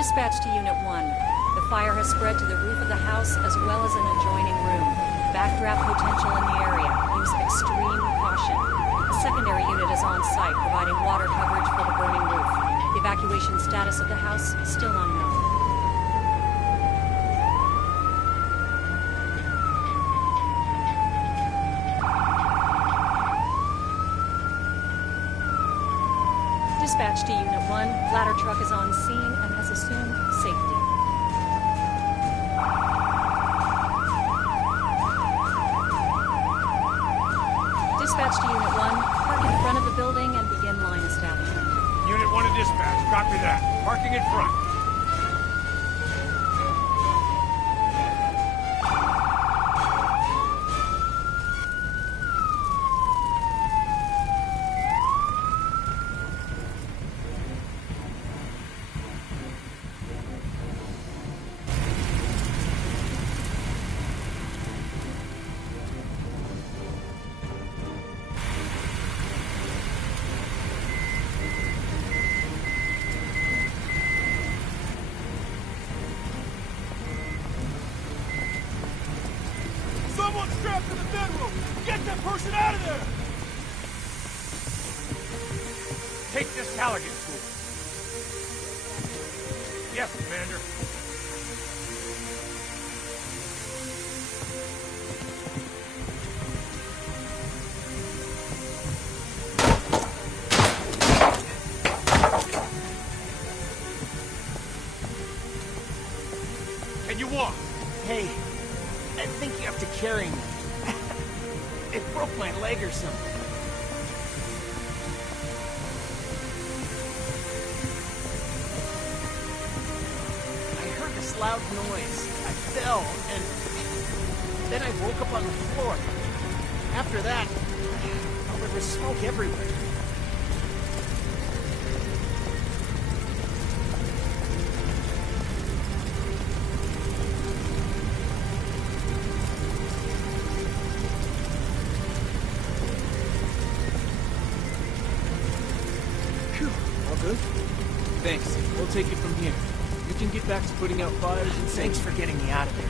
Dispatch to Unit 1. The fire has spread to the roof of the house as well as an adjoining room. Backdraft potential in the area. Use extreme caution. A secondary unit is on site, providing water coverage for the burning roof. The evacuation status of the house still unknown. Dispatch to Unit 1. Ladder truck is on scene and has assumed safety. Dispatch to Unit 1. Park in front of the building and begin line establishment. Unit 1 to dispatch. Copy that. Parking in front. Someone's trapped in the bedroom! Get that person out of there! Take this Halligan tool. Yes, Commander. Can you walk? Hey, I think you have to carry me. It broke my leg or something. I heard this loud noise. I fell, and then I woke up on the floor. After that, well, there was smoke everywhere. All good? Thanks. We'll take it from here. You can get back to putting out fires and Thanks for getting me out of there.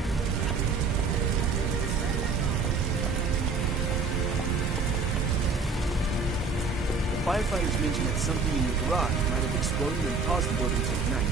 The firefighters mentioned that something in the garage might have exploded and caused the building to ignite.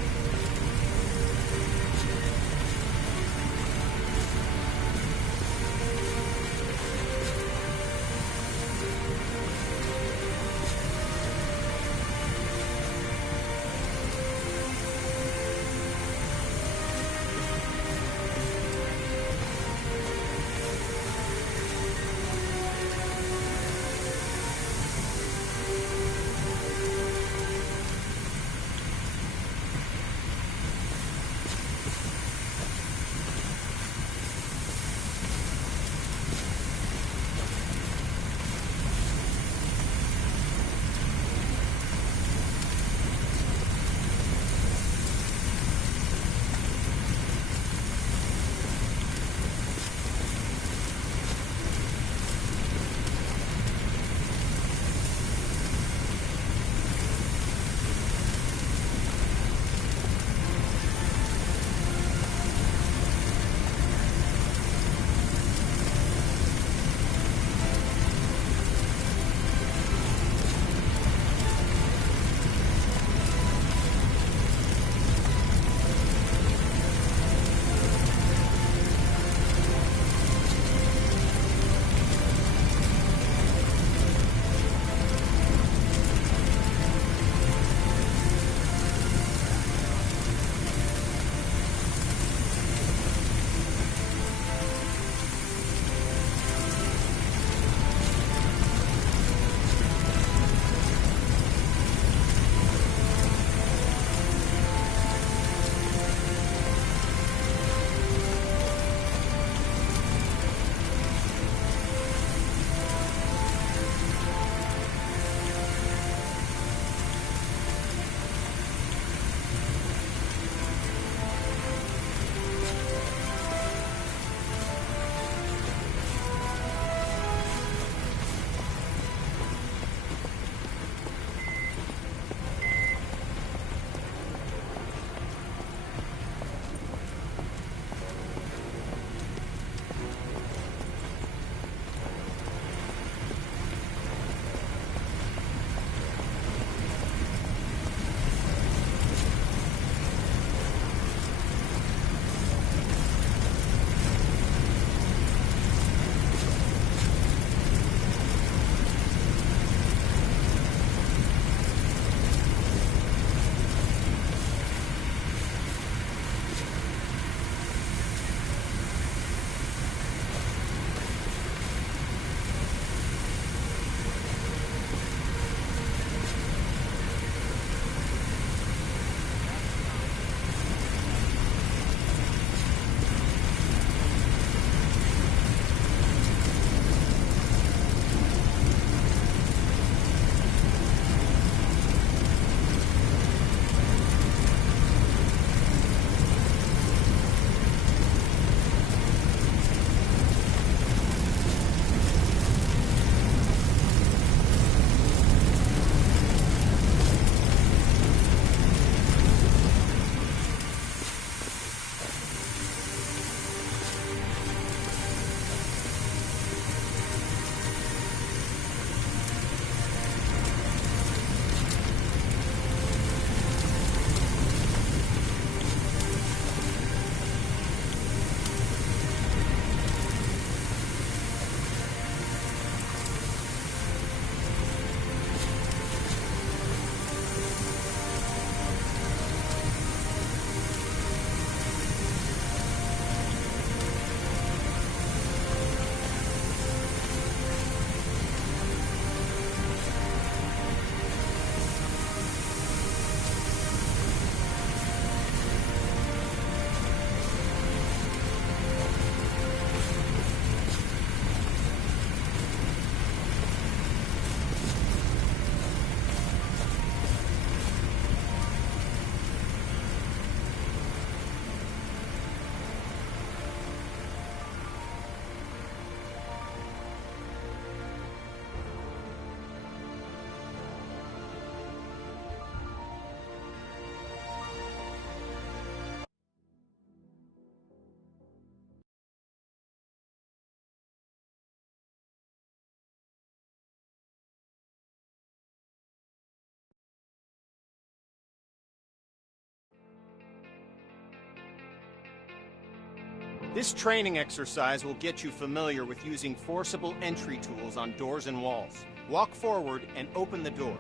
This training exercise will get you familiar with using forcible entry tools on doors and walls. Walk forward and open the door.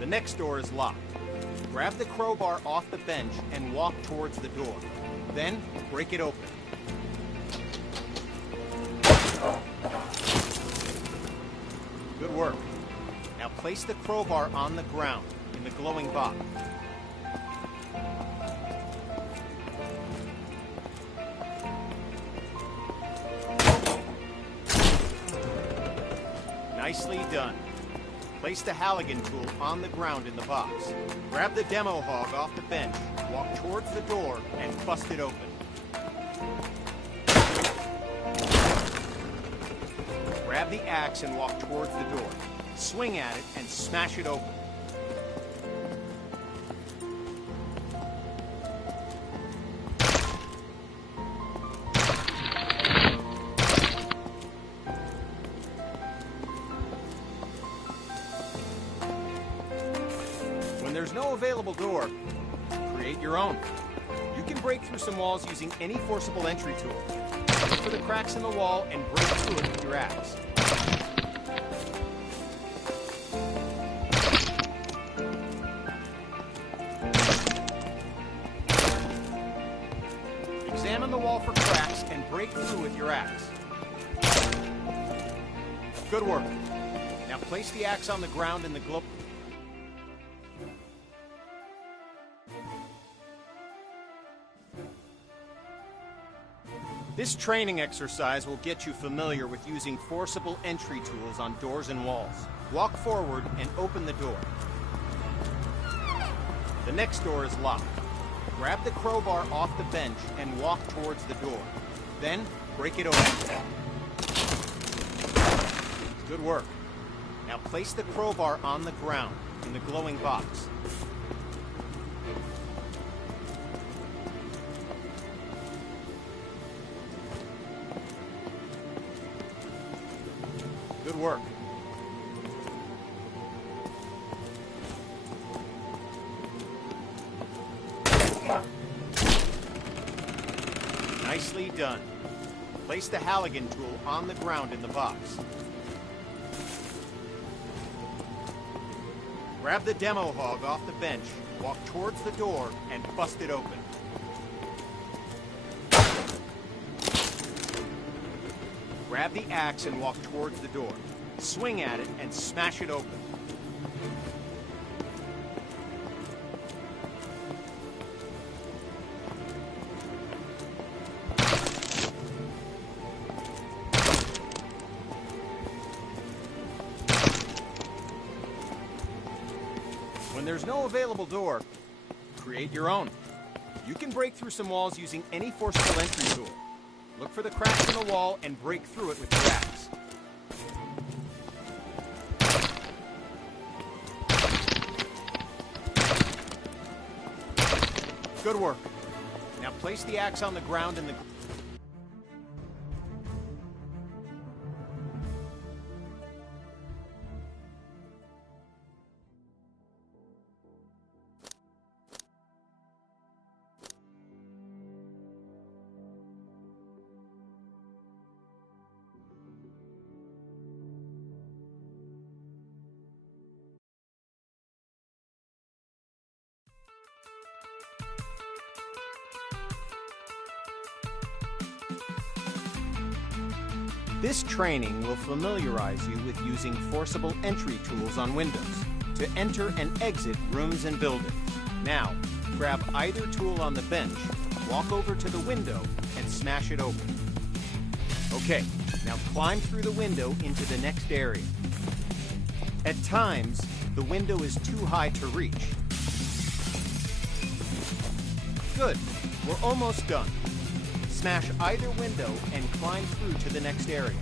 The next door is locked. Grab the crowbar off the bench and walk towards the door. Then, break it open. Good work. Now place the crowbar on the ground in the glowing box. Nicely done. Place the Halligan tool on the ground in the box. Grab the demo hog off the bench, walk towards the door, and bust it open. Grab the axe and walk towards the door. Swing at it and smash it open. When there's no available door, create your own. You can break through some walls using any forcible entry tool. Look for the cracks in the wall and break through it with your axe. Examine the wall for cracks and break through with your axe. Good work. Now place the axe on the ground in the glow. This training exercise will get you familiar with using forcible entry tools on doors and walls. Walk forward and open the door. The next door is locked. Grab the crowbar off the bench and walk towards the door. Then, break it open. Good work. Now place the crowbar on the ground in the glowing box. Good work. Nicely done. Place the Halligan tool on the ground in the box. Grab the demo hog off the bench, walk towards the door, and bust it open. Grab the axe and walk towards the door. Swing at it and smash it open. When there's no available door, create your own. You can break through some walls using any forcible entry tool. Look for the cracks in the wall and break through it with your axe. Good work. Now place the axe on the ground in the... This training will familiarize you with using forcible entry tools on windows to enter and exit rooms and buildings. Now, grab either tool on the bench, walk over to the window, and smash it open. Okay, now climb through the window into the next area. At times, the window is too high to reach. Good, we're almost done. Smash either window and climb through to the next area.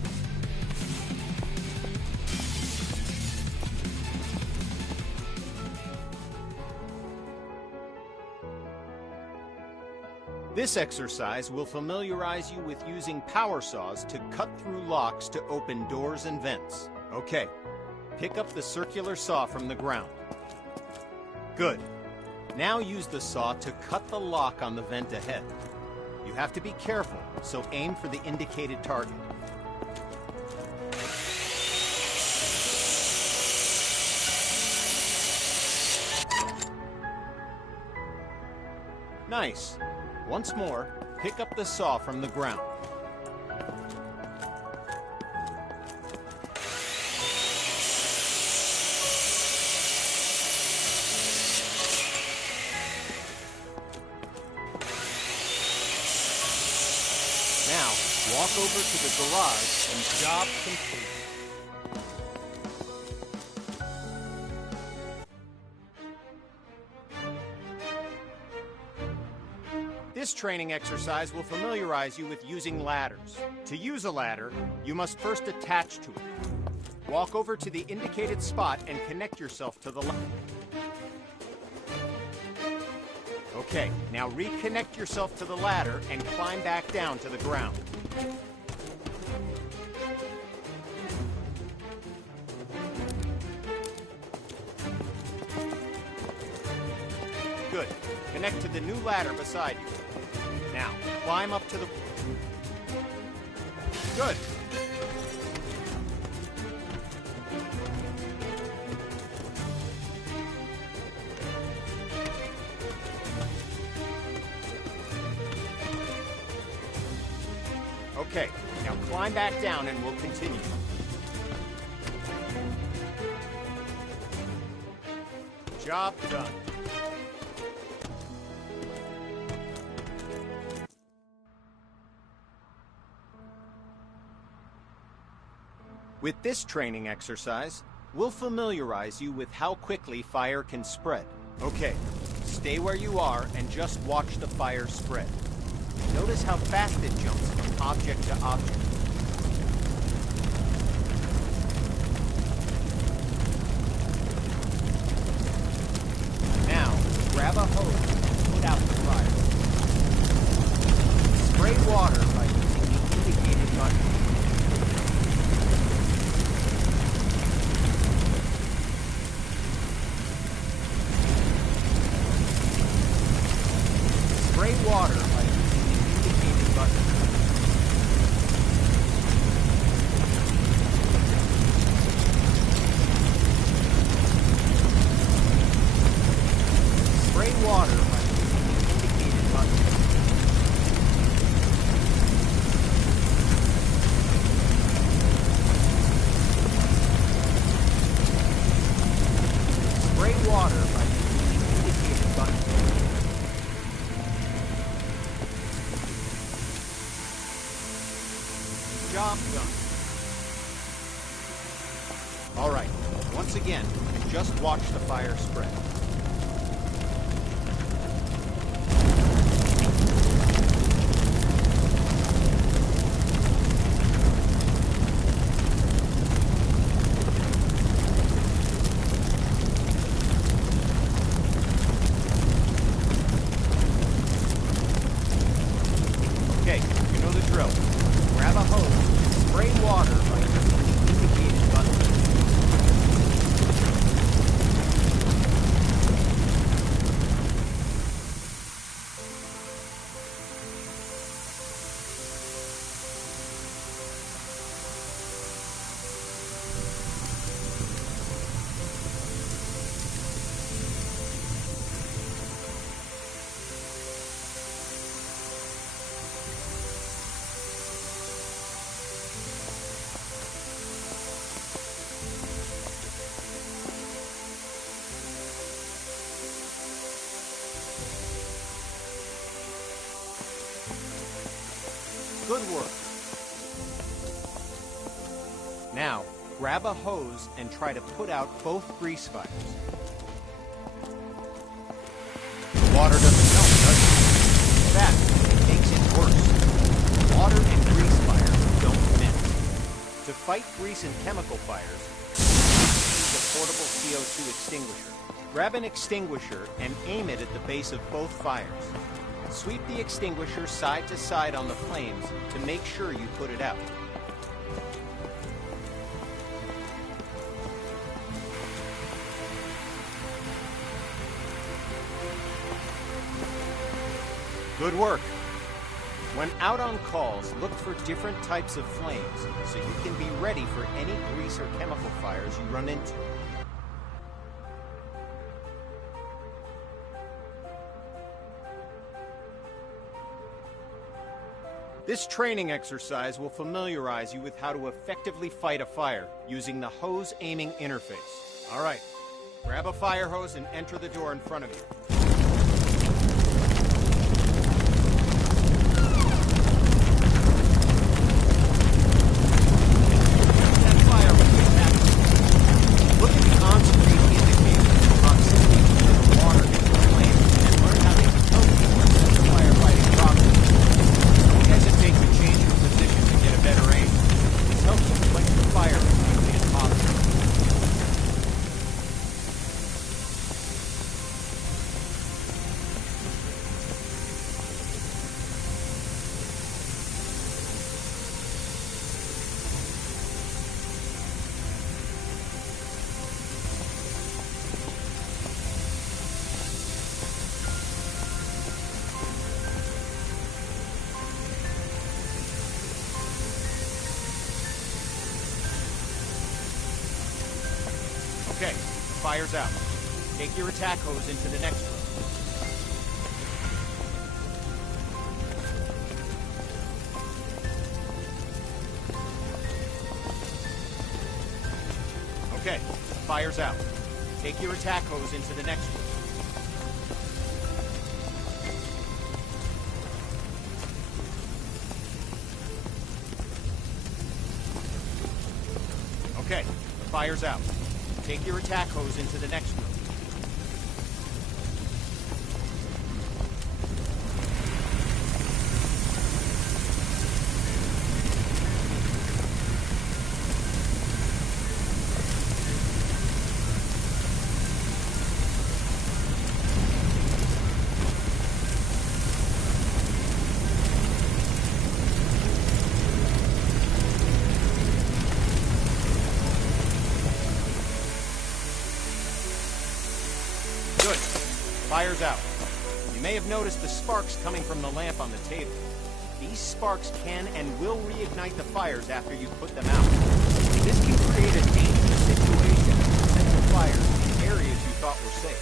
This exercise will familiarize you with using power saws to cut through locks to open doors and vents. Okay, pick up the circular saw from the ground. Good. Now use the saw to cut the lock on the vent ahead. You have to be careful, so aim for the indicated target. Nice. Once more, pick up the saw from the ground. Now, walk over to the garage and job complete. This training exercise will familiarize you with using ladders. To use a ladder, you must first attach to it. Walk over to the indicated spot and connect yourself to the ladder. Okay, now reconnect yourself to the ladder and climb back down to the ground. Good. Connect to the new ladder beside you. Now, climb up to the... Good. Okay, now climb back down and we'll continue. Job done. With this training exercise, we'll familiarize you with how quickly fire can spread. Okay, stay where you are and just watch the fire spread. Notice how fast it jumps from object to object. Now, grab a hose and put out the fire. Spray water by using the indicated button. Spray water by using the indicated button. Spray water by using the indicated button. Spray water by using the indicated button. Job done. All right, once again, just watch the fire spread. Okay, you know the drill. Grab a hose and spray water by using the indicated button. Good work. Now, grab a hose and try to put out both grease fires. The water doesn't help, does it? In fact, it makes it worse. Water and grease fires don't mix. To fight grease and chemical fires, use a portable CO2 extinguisher. Grab an extinguisher and aim it at the base of both fires. Sweep the extinguisher side to side on the flames to make sure you put it out. Good work. When out on calls, look for different types of flames so you can be ready for any grease or chemical fires you run into. This training exercise will familiarize you with how to effectively fight a fire using the hose aiming interface. All right, grab a fire hose and enter the door in front of you. Okay, fire's out. Take your attack hose into the next room. Okay, fire's out. Take your attack hose into the next room. Okay, the fire's out. Take your attack hose into the next room. Good. Fire's out. You may have noticed the sparks coming from the lamp on the table. These sparks can and will reignite the fires after you put them out. This can create a dangerous situation and potential fires in areas you thought were safe.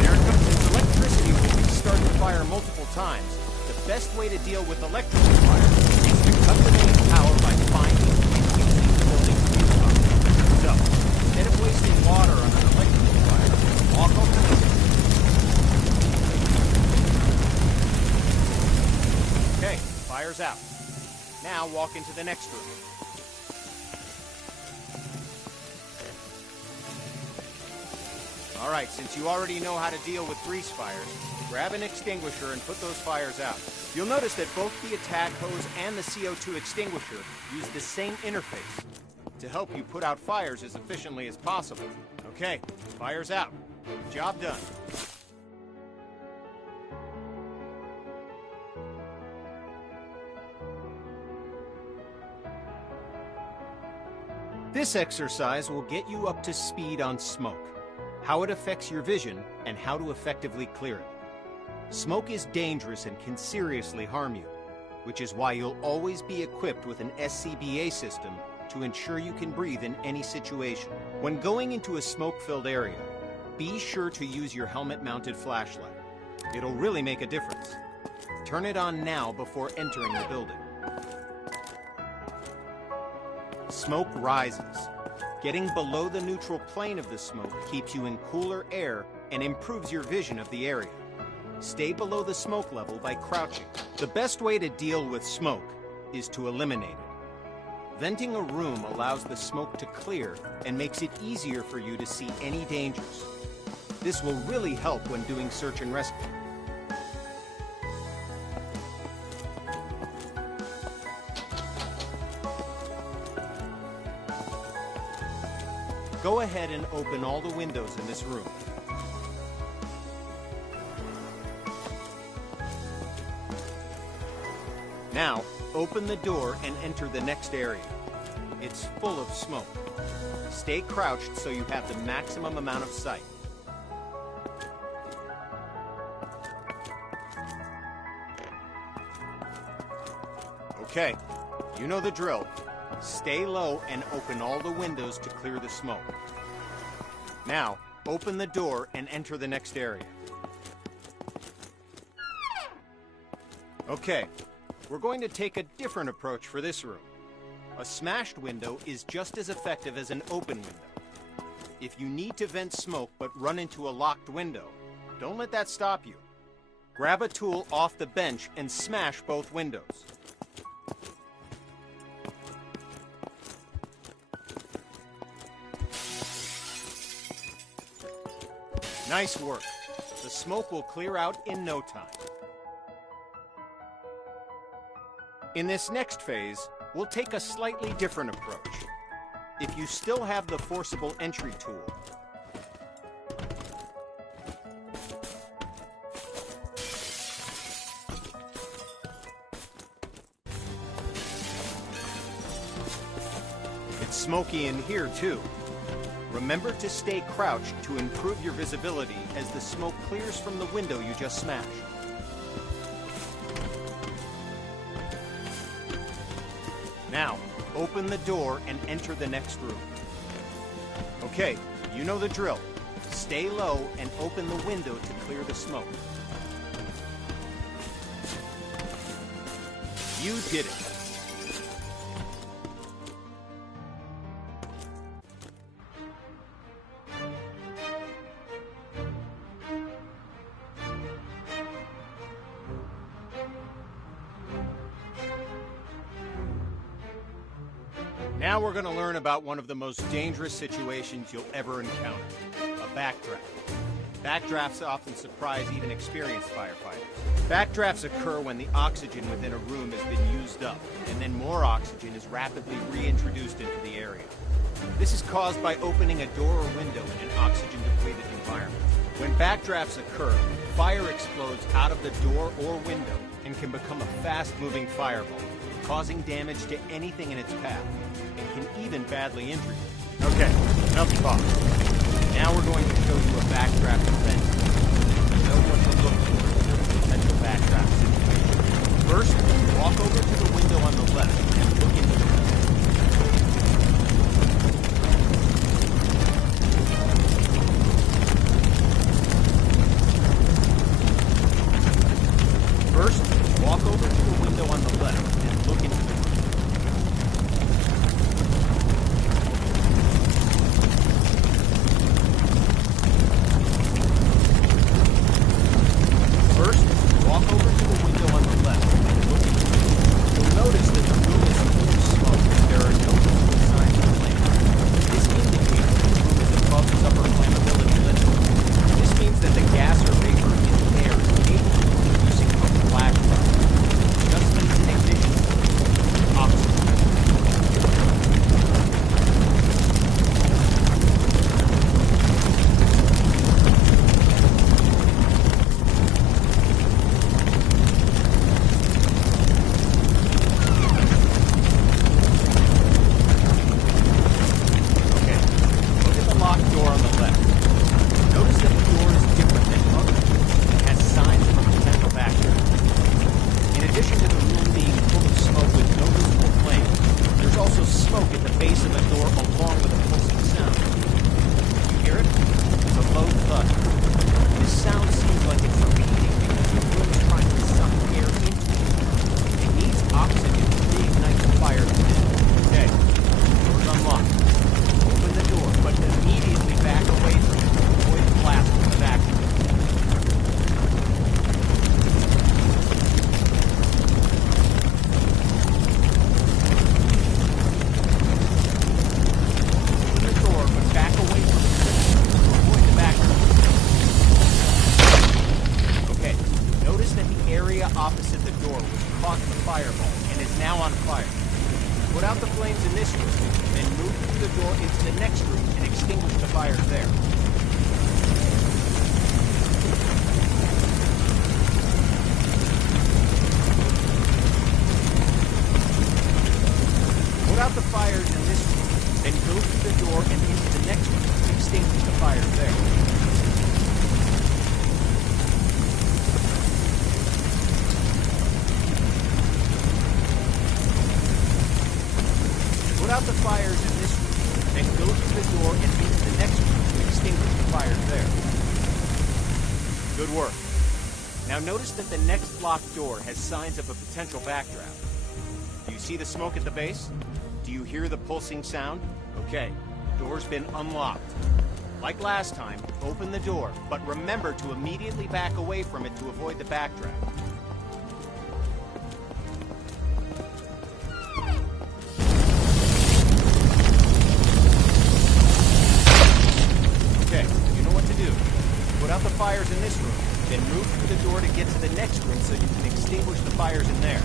There it comes. Since electricity will restart the fire multiple times, the best way to deal with electrical fire is to cut the main power by finding and using the building's fuse box. So, instead of wasting water on an electrical fire, walk over to the Okay, fire's out. Now walk into the next room. All right, since you already know how to deal with grease fires, grab an extinguisher and put those fires out. You'll notice that both the attack hose and the CO2 extinguisher use the same interface to help you put out fires as efficiently as possible. Okay, fire's out. Job done. This exercise will get you up to speed on smoke, how it affects your vision, and how to effectively clear it. Smoke is dangerous and can seriously harm you, which is why you'll always be equipped with an SCBA system to ensure you can breathe in any situation. When going into a smoke-filled area, be sure to use your helmet-mounted flashlight. It'll really make a difference. Turn it on now before entering the building. Smoke rises. Getting below the neutral plane of the smoke keeps you in cooler air and improves your vision of the area. Stay below the smoke level by crouching. The best way to deal with smoke is to eliminate it. Venting a room allows the smoke to clear and makes it easier for you to see any dangers. This will really help when doing search and rescue. Go ahead and open all the windows in this room. Now, open the door and enter the next area. It's full of smoke. Stay crouched so you have the maximum amount of sight. Okay, you know the drill. Stay low and open all the windows to clear the smoke. Now, open the door and enter the next area. Okay, we're going to take a different approach for this room. A smashed window is just as effective as an open window. If you need to vent smoke but run into a locked window, don't let that stop you. Grab a tool off the bench and smash both windows. Nice work. The smoke will clear out in no time. In this next phase, we'll take a slightly different approach. If you still have the forcible entry tool, it's smoky in here too. Remember to stay crouched to improve your visibility as the smoke clears from the window you just smashed. Now, open the door and enter the next room. Okay, you know the drill. Stay low and open the window to clear the smoke. You did it. Now we're going to learn about one of the most dangerous situations you'll ever encounter, a backdraft. Backdrafts often surprise even experienced firefighters. Backdrafts occur when the oxygen within a room has been used up, and then more oxygen is rapidly reintroduced into the area. This is caused by opening a door or window in an oxygen-depleted environment. When backdrafts occur, fire explodes out of the door or window and can become a fast-moving fireball, causing damage to anything in its path, and can even badly injure you. Okay, enough talk. Now we're going to show you a backdraft event. You know what to look for in a potential backdraft situation. First, walk over to the window on the left and look into the window. First, walk over to the window on the left and look into the room. First, walk over to the window on the left and look into the room. You'll notice that the room is full of smoke and there are no visible signs of flame. This indicates that the room is above its upper flammability limit. This means that the gas or vapor in the air is capable of producing a black cloud. Just needs an ignition. Oxygen. Okay, look at the locked door on the left. Notice that the door is different than others. It has signs of a potential backdraft. In addition to the room being full of smoke with no visible flame, there's also smoke at the base of the door along with a pulsing sound. You hear it? It's a low thud. This sound seems like it's repeating because the room is trying to suck air into it. It needs oxygen to reignite the fire within. Okay, door's unlocked. Open the door, but immediately back away from it to avoid the blast from the vacuum. Open the door, but back away from it to avoid the vacuum. Okay, notice that the area opposite the door was caught in the fireball and is now on fire. Put out the flames in this room, then move through the door into the next room and extinguish the fires there. Put out the fires in this room, then go through the door and into the next room and extinguish the fires there. out the fires in this room, then go through the door and into the next room to extinguish the fires there. Good work. Now notice that the next locked door has signs of a potential backdraft. Do you see the smoke at the base? Do you hear the pulsing sound? Okay, the door's been unlocked. Like last time, open the door, but remember to immediately back away from it to avoid the backdraft. Okay, you know what to do. Put out the fires in this room, then move through the door to get to the next room so you can extinguish the fires in there.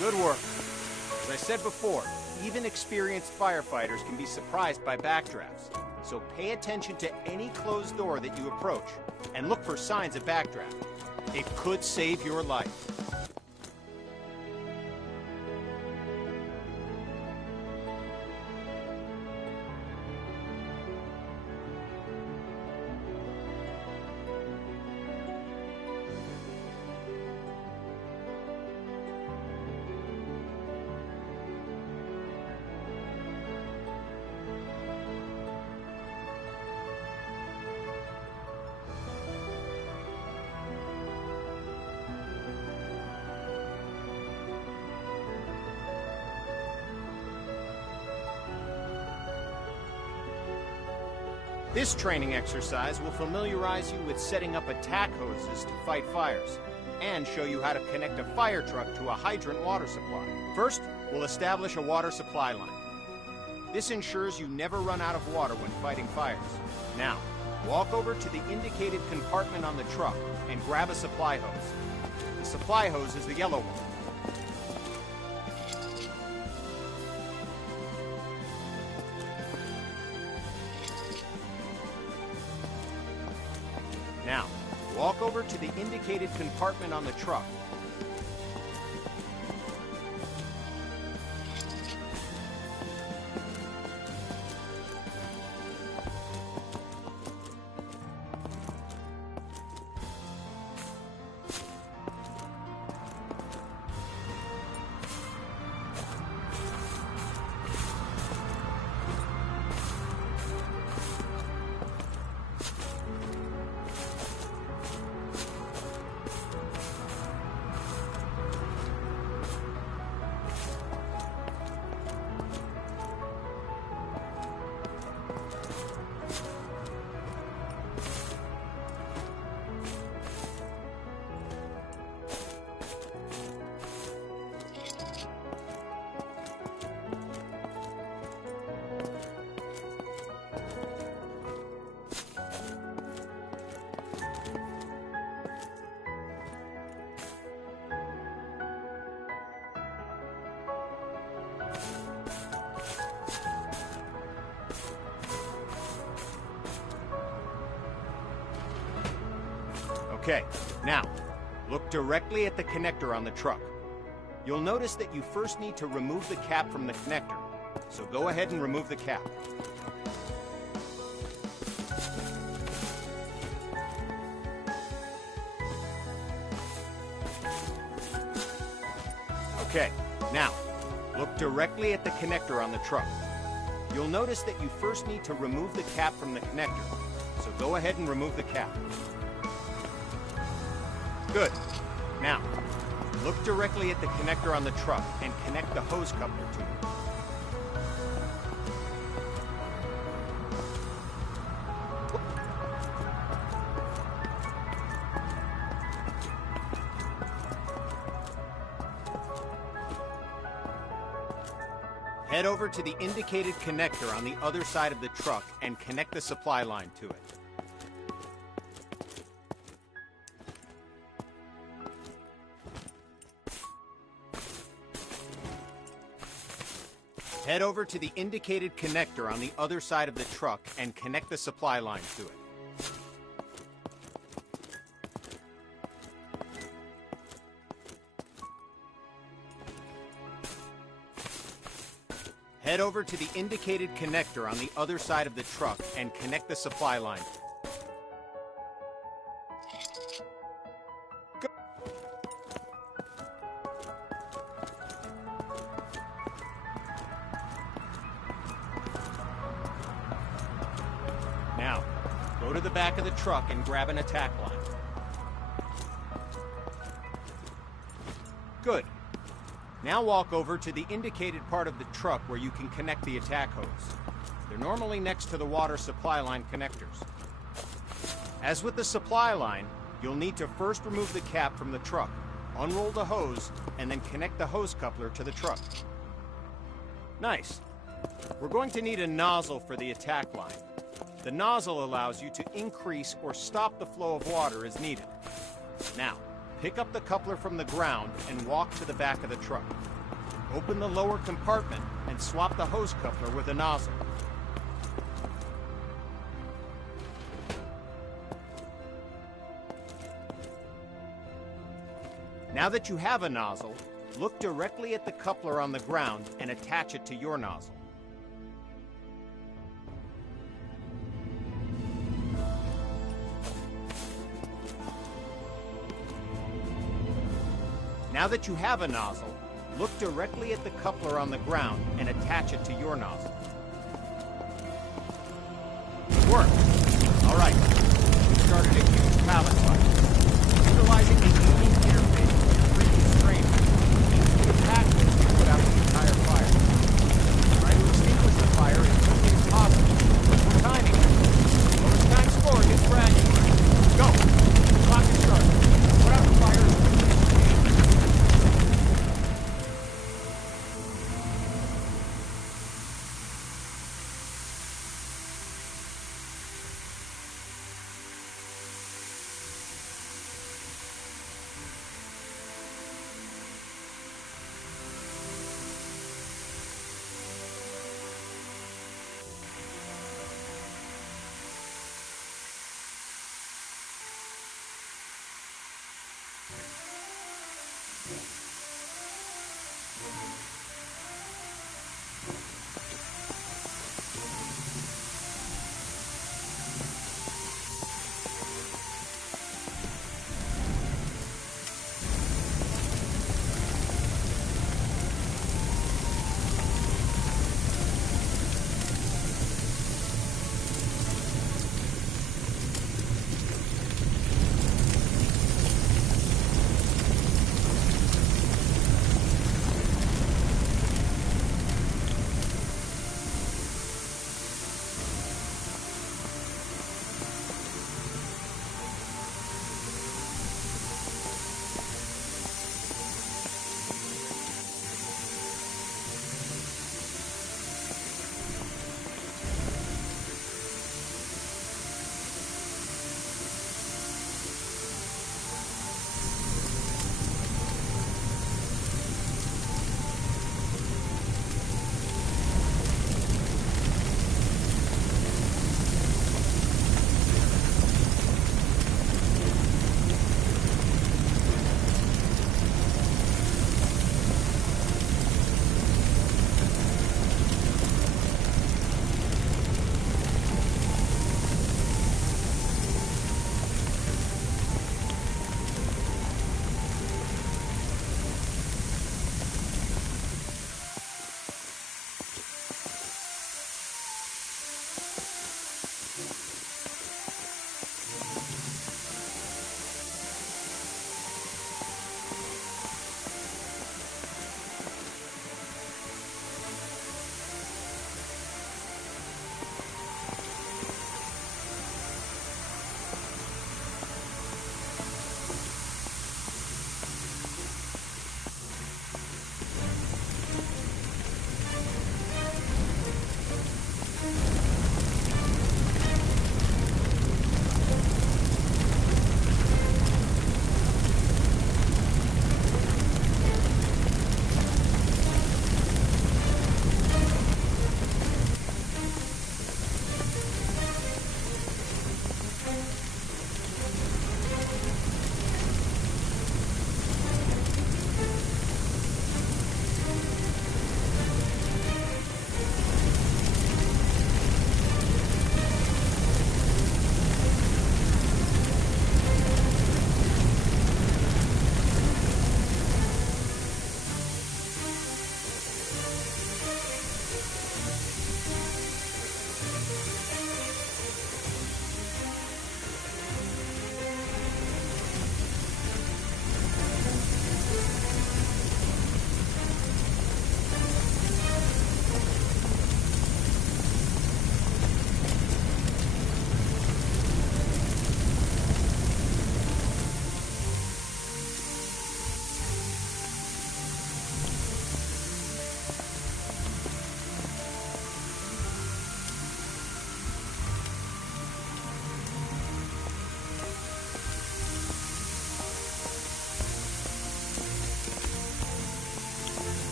Good work. As I said before, even experienced firefighters can be surprised by backdrafts. So pay attention to any closed door that you approach, and look for signs of backdraft. It could save your life. This training exercise will familiarize you with setting up attack hoses to fight fires, and show you how to connect a fire truck to a hydrant water supply. First, we'll establish a water supply line. This ensures you never run out of water when fighting fires. Now, walk over to the indicated compartment on the truck and grab a supply hose. The supply hose is the yellow one. Now, walk over to the indicated compartment on the truck. Okay, now, look directly at the connector on the truck. You'll notice that you first need to remove the cap from the connector, so go ahead and remove the cap. Okay, now, look directly at the connector on the truck. You'll notice that you first need to remove the cap from the connector, so go ahead and remove the cap. Good. Now, look directly at the connector on the truck and connect the hose coupler to it. Head over to the indicated connector on the other side of the truck and connect the supply line to it. Head over to the indicated connector on the other side of the truck and connect the supply line to it. Head over to the indicated connector on the other side of the truck and connect the supply line. Go. Now, go to the back of the truck and grab an attack line. Good. Now walk over to the indicated part of the truck where you can connect the attack hose. They're normally next to the water supply line connectors. As with the supply line, you'll need to first remove the cap from the truck, unroll the hose, and then connect the hose coupler to the truck. Nice. We're going to need a nozzle for the attack line. The nozzle allows you to increase or stop the flow of water as needed. Now, pick up the coupler from the ground and walk to the back of the truck. Open the lower compartment and swap the hose coupler with a nozzle. Now that you have a nozzle, look directly at the coupler on the ground and attach it to your nozzle. Now that you have a nozzle, look directly at the coupler on the ground and attach it to your nozzle. Good work. All right. We started a huge pallet fire. Utilizing the unique interface from the previous training, each new attack hose can put out the entire fire. Try to extinguish the fire as quickly as possible. We're timing it. Bonus time score gets bragging. Go. Clock is started. Put out the fire as quickly as you can.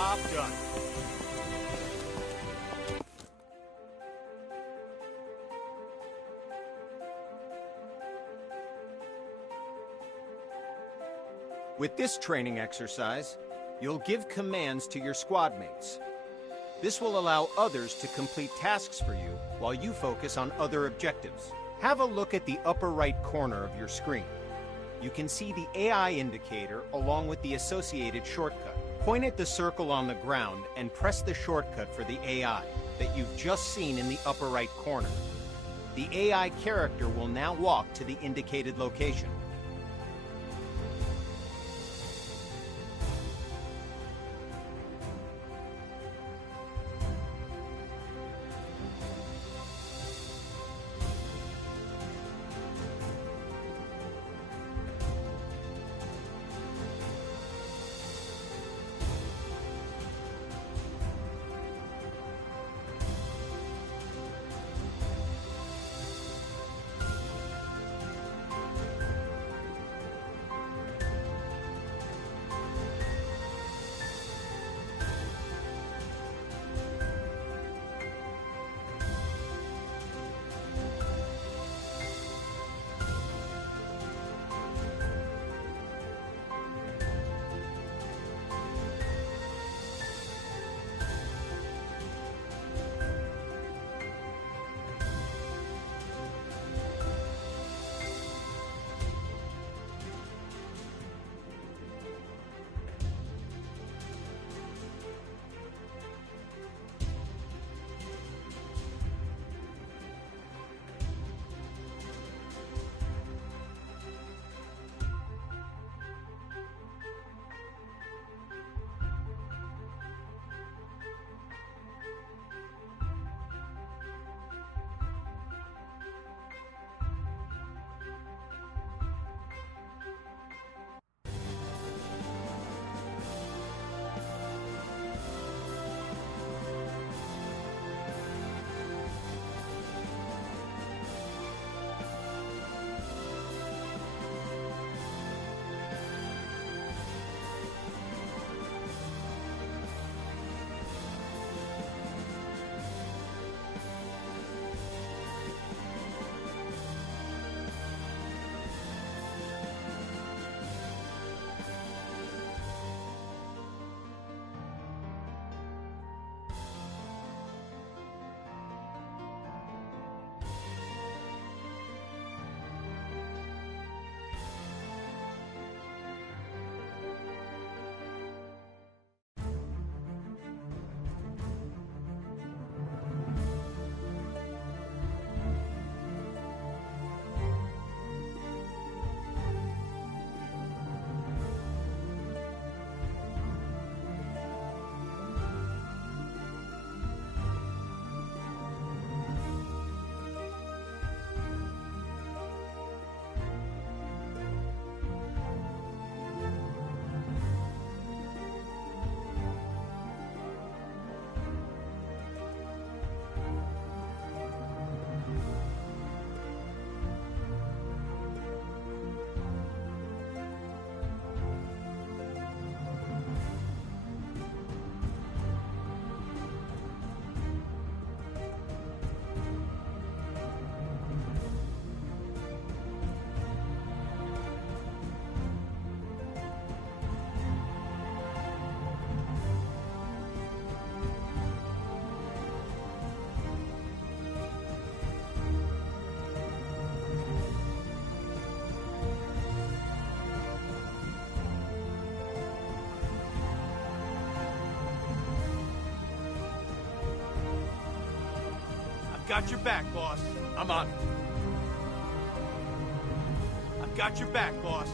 Job done. With this training exercise, you'll give commands to your squad mates. This will allow others to complete tasks for you while you focus on other objectives. Have a look at the upper right corner of your screen. You can see the AI indicator along with the associated shortcut. Point at the circle on the ground and press the shortcut for the AI that you've just seen in the upper right corner. The AI character will now walk to the indicated location. Got your back, boss. I'm on it. I've got your back, boss.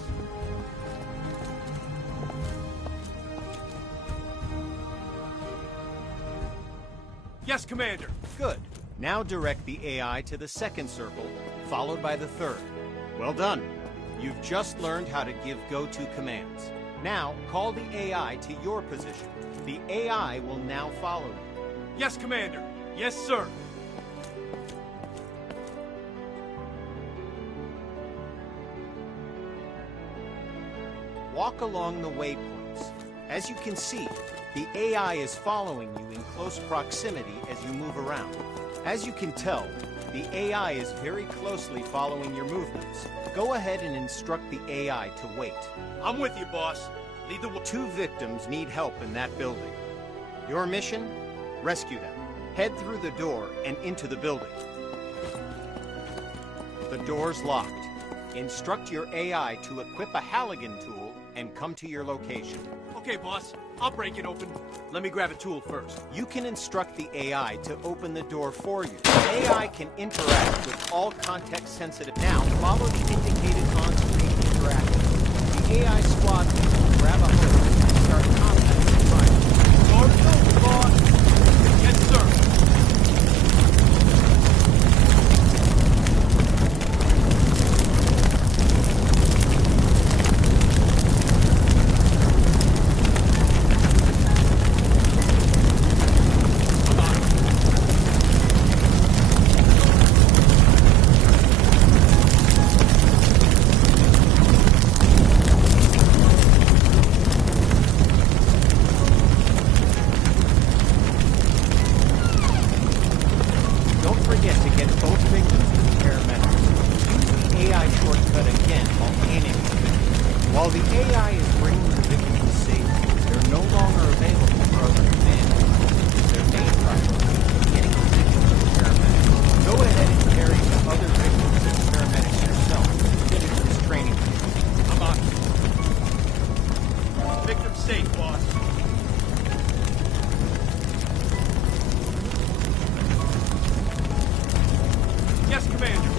Yes, Commander. Good. Now direct the AI to the second circle, followed by the third. Well done. You've just learned how to give go-to commands. Now, call the AI to your position. The AI will now follow you. Yes, Commander. Yes, sir. Walk along the waypoints. As you can see, The AI is following you in close proximity as you move around. As you can tell, the AI is very closely following your movements. Go ahead and instruct the AI to wait. I'm with you, boss. Lead the way. 2 victims need help in that building. Your mission? Rescue them. Head through the door and into the building. The door's locked. Instruct your AI to equip a Halligan tool and come to your location. Okay, boss. I'll break it open. Let me grab a tool first. You can instruct the AI to open the door for you. The AI can interact with all context-sensitive. Now, follow the indicated on-screen interactions. The AI squad will grab a hose and start combat with the fire. Door is open, boss. Yes, sir. While the AI is bringing the victims to safety, they're no longer available for other commands. Their main priority is getting the victims to paramedics. Go ahead and carry the other victims to the paramedics yourself to finish this training. I'm on. Victim safe, boss. Yes, Commander.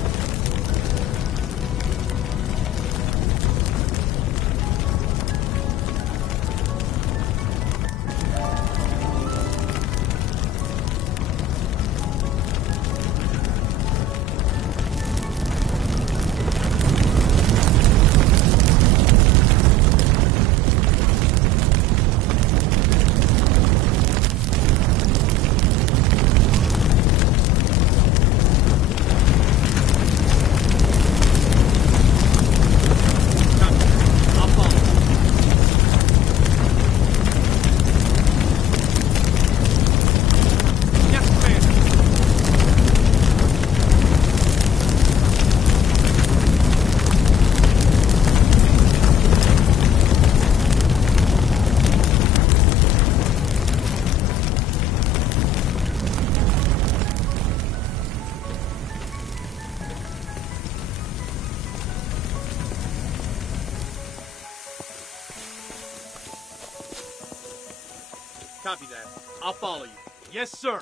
Copy that. I'll follow you. Yes, sir.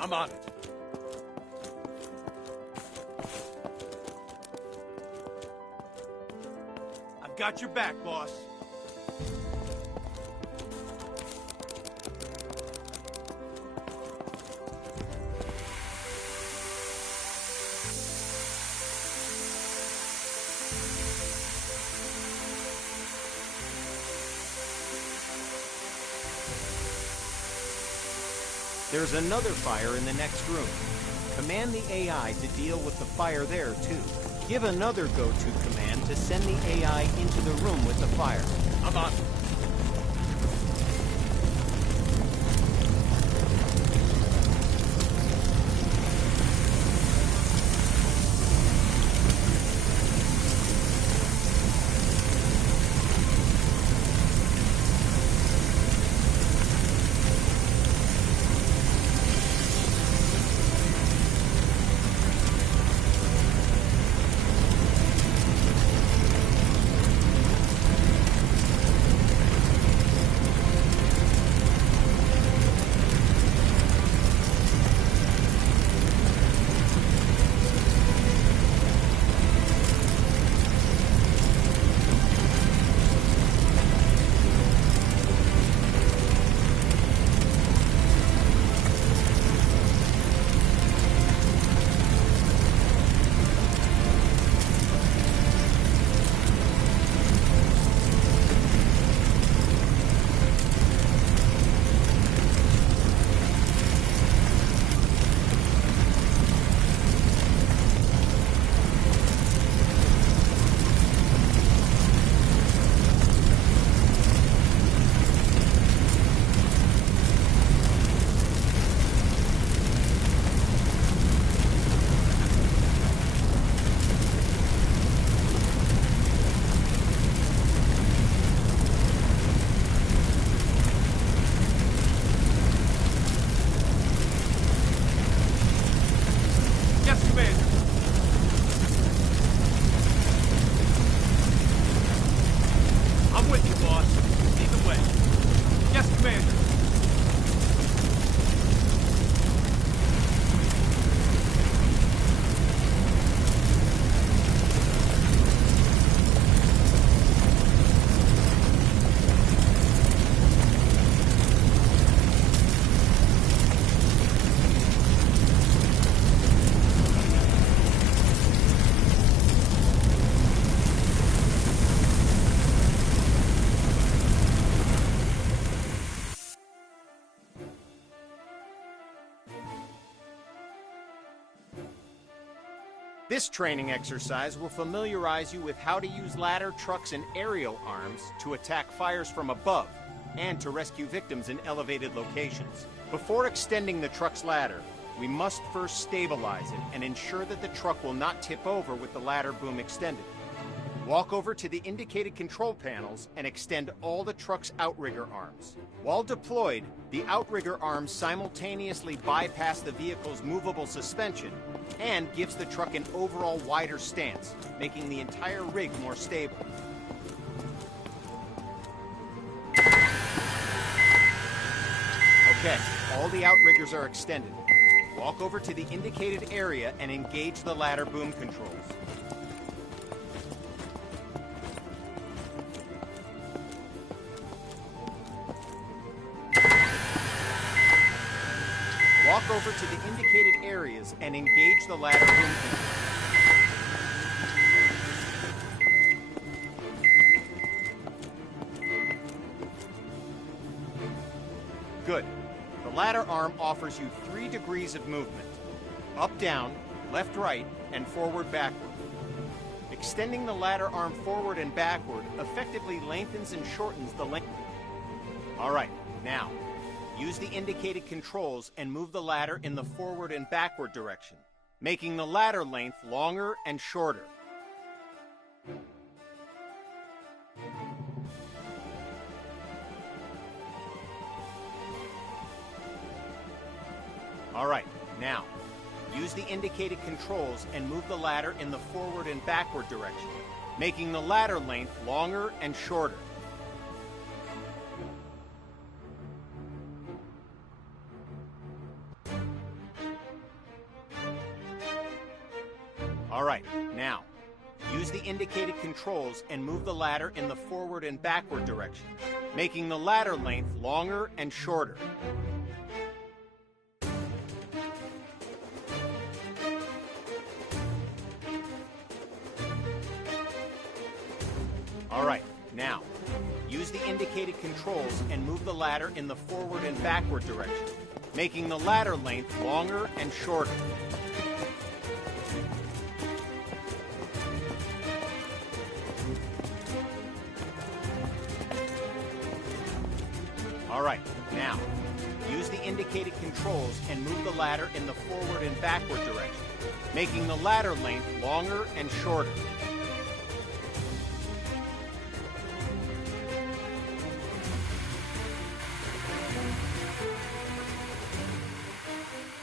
I'm on it. I've got your back, boss. There's another fire in the next room. Command the AI to deal with the fire there, too. Give another go-to command to send the AI into the room with the fire. I'm on. This training exercise will familiarize you with how to use ladder, trucks, and aerial arms to attack fires from above and to rescue victims in elevated locations. Before extending the truck's ladder, we must first stabilize it and ensure that the truck will not tip over with the ladder boom extended. Walk over to the indicated control panels and extend all the truck's outrigger arms. While deployed, the outrigger arms simultaneously bypass the vehicle's movable suspension and gives the truck an overall wider stance, making the entire rig more stable. Okay, all the outriggers are extended. Walk over to the indicated area and engage the ladder boom controls. Walk over to the indicated areas and engage the ladder boom controls. Good. The ladder arm offers you 3 degrees of movement: up, down, left, right, and forward, backward. Extending the ladder arm forward and backward effectively lengthens and shortens the length. All right, now, use the indicated controls and move the ladder in the forward and backward direction, making the ladder length longer and shorter. All right, now, use the indicated controls and move the ladder in the forward and backward direction, making the ladder length longer and shorter. All right, now, use the indicated controls and move the ladder in the forward and backward direction, making the ladder length longer and shorter. All right, now, use the indicated controls and move the ladder in the forward and backward direction, making the ladder length longer and shorter. All right, now, use the indicated controls and move the ladder in the forward and backward direction, making the ladder length longer and shorter.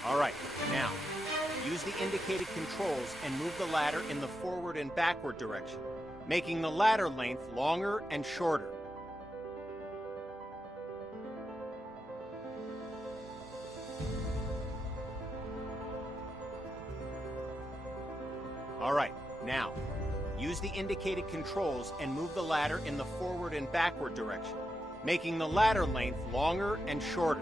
All right, now, use the indicated controls and move the ladder in the forward and backward direction, making the ladder length longer and shorter. All right, now, use the indicated controls and move the ladder in the forward and backward direction, making the ladder length longer and shorter.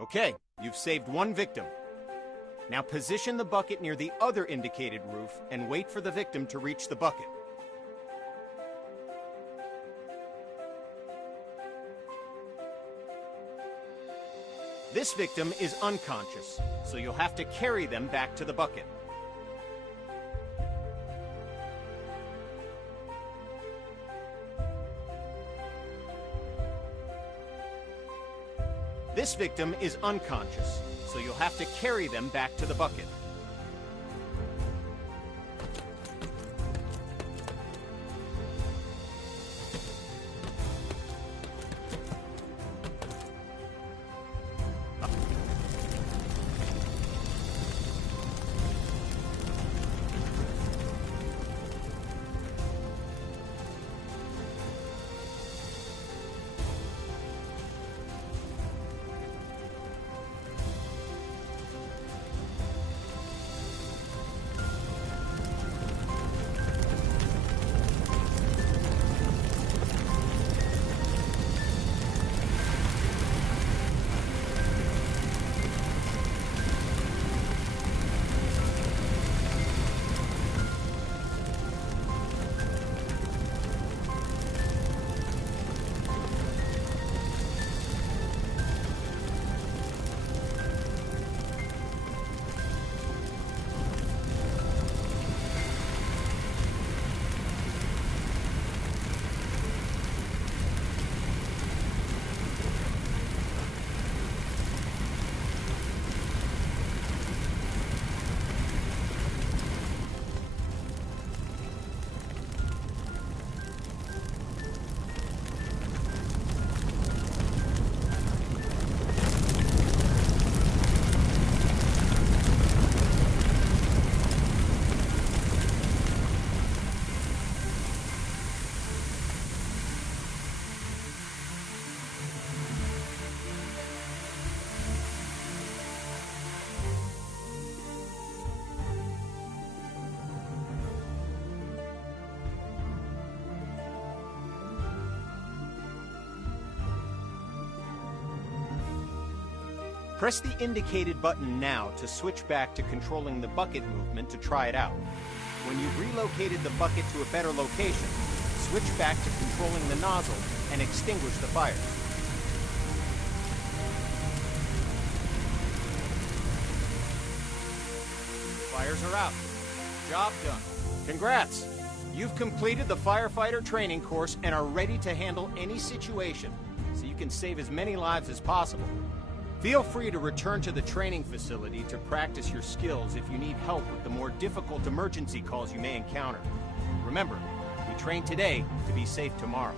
Okay, you've saved 1 victim. Now position the bucket near the other indicated roof and wait for the victim to reach the bucket. This victim is unconscious, so you'll have to carry them back to the bucket. This victim is unconscious, so you'll have to carry them back to the bucket. Press the indicated button now to switch back to controlling the bucket movement to try it out. When you've relocated the bucket to a better location, switch back to controlling the nozzle and extinguish the fire. Fires are out. Job done. Congrats! You've completed the firefighter training course and are ready to handle any situation, so you can save as many lives as possible. Feel free to return to the training facility to practice your skills if you need help with the more difficult emergency calls you may encounter. Remember, we train today to be safe tomorrow.